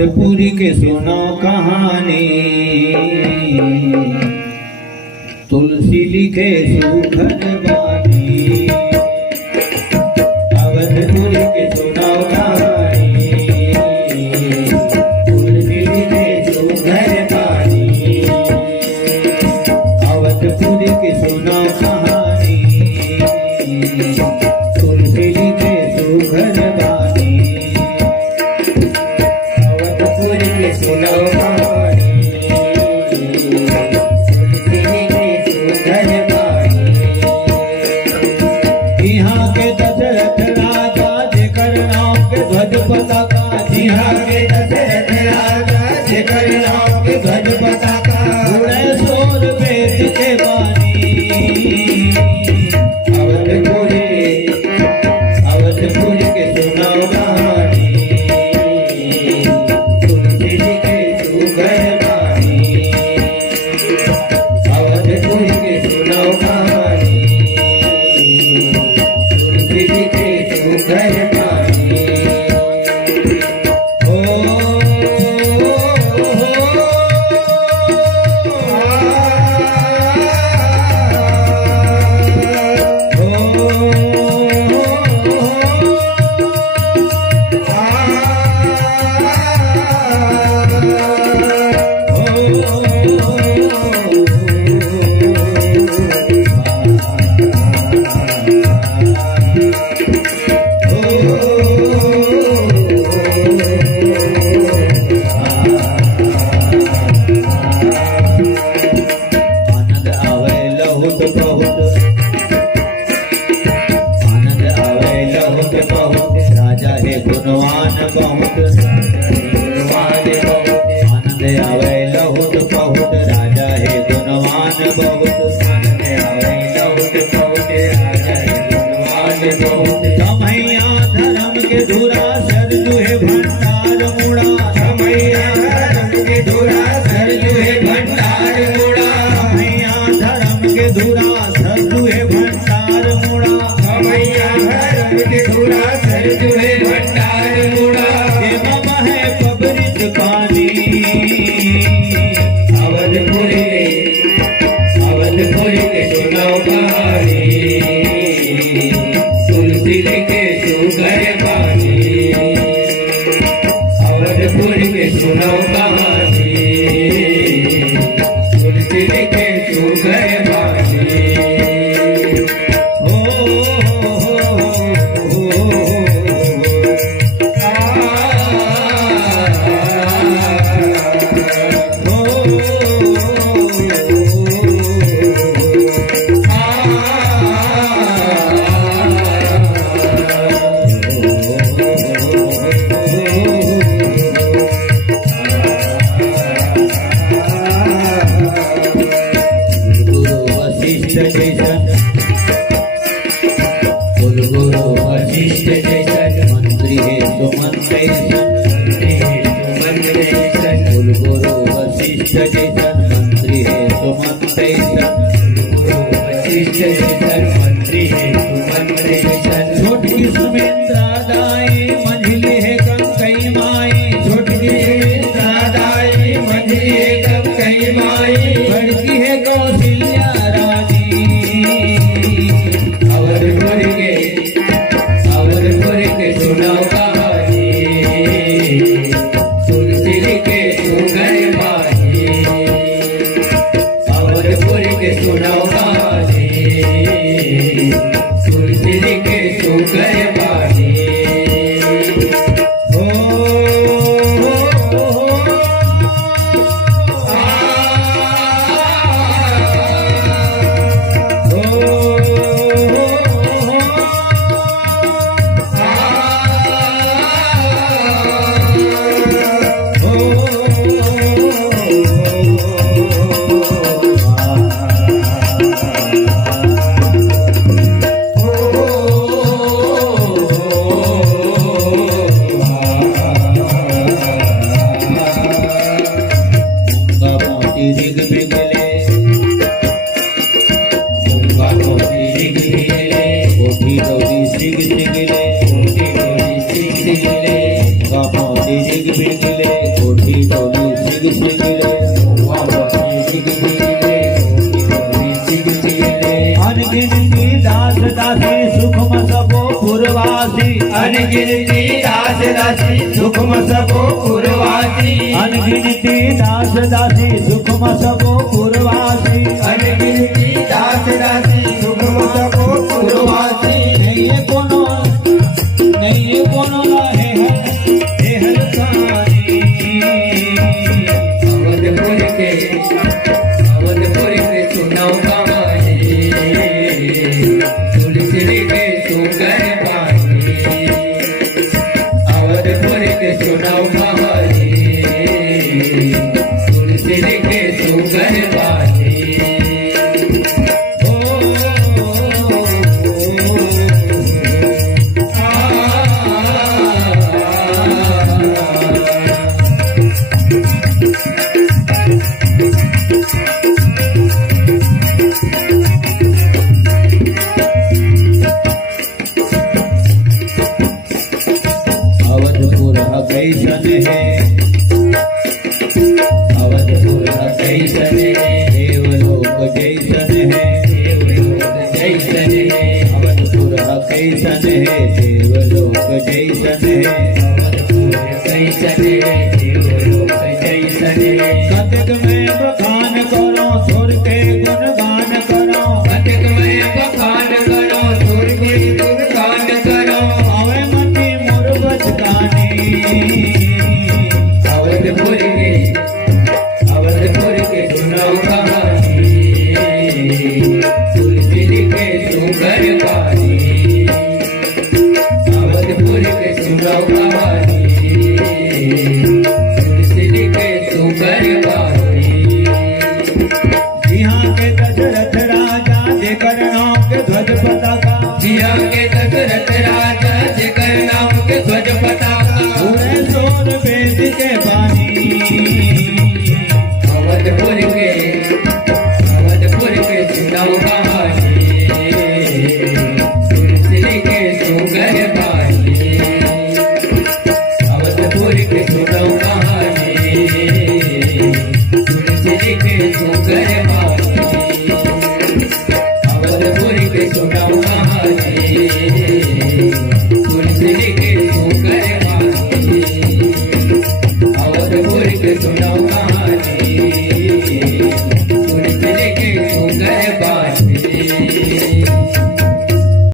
अवधपुरी के सुनो कहानी, तुलसी लिखे सुखद बानी। अवधपुरी के सुनो कहानी, तुलसी लिखे सुखद बानी। अवधपुरी के सुनो कहानी, तुलसी लिखे सुखद बानी। सुनो कहानी, तुलसी लिखे सुखद बानी। यहाँ के दशरथ राजा जेकर नाम के ध्वज पताका, यहाँ के दशरथ राजा जेकर नाम के ध्वज पताका। उड़े शोर वेद के बानी। अवधपुरी के सुनो कहानी, तुलसी लिखे सुखद बानी। अवधपुरी के सुनो कहानी, तुलसी लिखे सुखद बानी। राजा है गुणवान बहुत, आनंद आवे लहुत बहुत। राजा है गुणवान बहुत, आनंद आवे लहुत बहुत। राजा है गुणवान बहुत। समैया धर्म के धुरा सरजू है भंडार मुड़ा, समैया धर्म के धुरा सरजू है भंडार मुड़ा। समैया धर्म के धुरा सरजू है भंडार मुड़ा, समैया धर्म के धुरा सरजू है भंडार मुड़ा। के मम है पबरित पानी। अवधपुरी के सुनो कहानी, तुलसी लिखे सुखद बानी। अवधपुरी के सुनो कहानी, तुलसी लिखे सुखद बानी। गुरु वशिष्ठ जैसन मंत्री है सुमंत्र गुरु वशिष्ठ जैसन मंत्री है सुमंत्र। गुरु वशिष्ठ जैसन मंत्री है सुमंत्र। छोटकी सुमित्रा दाई मंझली है कंकई माई, छोटकी सुमित्रा दाई मंझली है कंकई माई। बड़की है कौशल्या रानी। अवधपुरी के सुनो कहानी, तुलसी लिखे सुखद बानी। अवधपुरी के सुनो कहानी, तुलसी लिखे सुखद बानी। अनगिनती दास दासी सुखम सबो पुरवासी अनगिनती दास दासी सुखम सबो पुरवासी अनगिनती दास दासी सुखम सबो पुरवासी नहीं कोनो रहे हे हलकानी अवधपुर के सुनाओ कहानी तुलसी के सुगर पानी अवधपुर के सुनाओ कहानी तुलसी के सुगर पानी अवधपुर कैसन है अवधपुर कैसन है देवलोक जैसन है देवलोक जैसन है अवधपुर कैसन है देवलोक जैसन है अवधपुर कैसन है देवलोक जैसन है कतक में बखान करो सुर के गुणगान करो कतक में बखान करो सुर के गुणगान करो आवे मती मोर बचकानी अवधपुर के सुनाओ कहानी तुलसी के सुगर पानी अवधपुर के सुनाओ कहानी तुलसी के सुगर पानी यहाँ के दशरथ राजा जेकर नाम के ध्वज पताका जिया के दशरथ राजा जेकर नाम के ध्वज पताका पूरे सोन वेद के बानी अवधपुर के सुनाओ